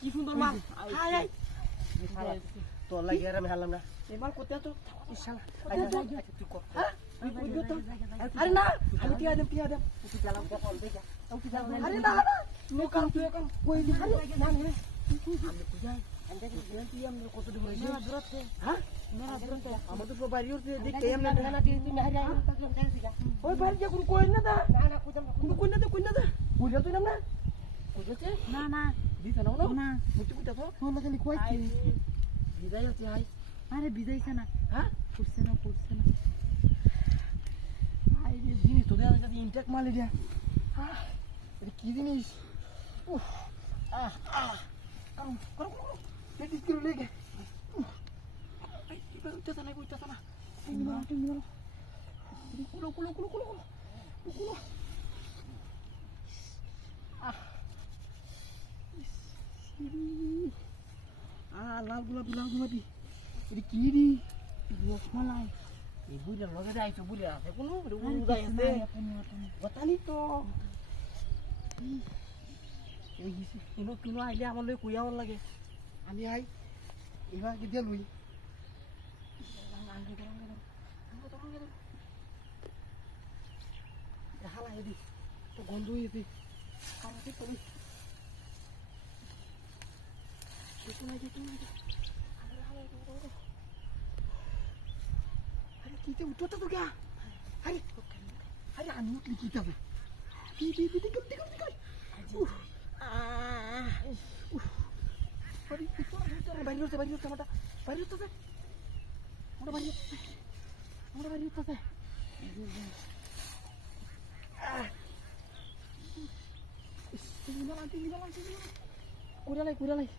কি সুন্দর মাছ। তোর লাগে আর আমি হারলাম না। এবার কোথায় তো আরে না আমি টিয়া দেব আরে না নো কাম তুই কাম কই দি না না কত দূর আছে হ্যাঁ আমাদের তো বাড়ির দেখতে এমন না ওই বাড়ি যা কোনো কই না দা না কই না দা বুঝা তুই না বুঝাছে না না দিছ না না মুতি কুটা তো ফোন খালি কই বিদায় আছে হাই আরে বিদায়ছে না হ্যাঁ করছে না আই রে জিনিস তো দেয়া যাচ্ছে ইনটেক মাল এটা এটা কি জিনিস উফ করো লেডিস করে লেগে এবার উঠতে না কুলো লাল গোলাপি এটা কি রে রসমালাই এই বুড়া লগে যাইছো বুড়া আছে কোনো গাই আছে বতানি তো এই কিনো আইলে আমার লই কইয়া ভাল লাগে আমি আই এবার কি দিয়া লই হালা এদি তো গন্ধ হইছে খারাপ তো अरे किती उठवतो तू क्या अरे आणि उठली किती कुरालाई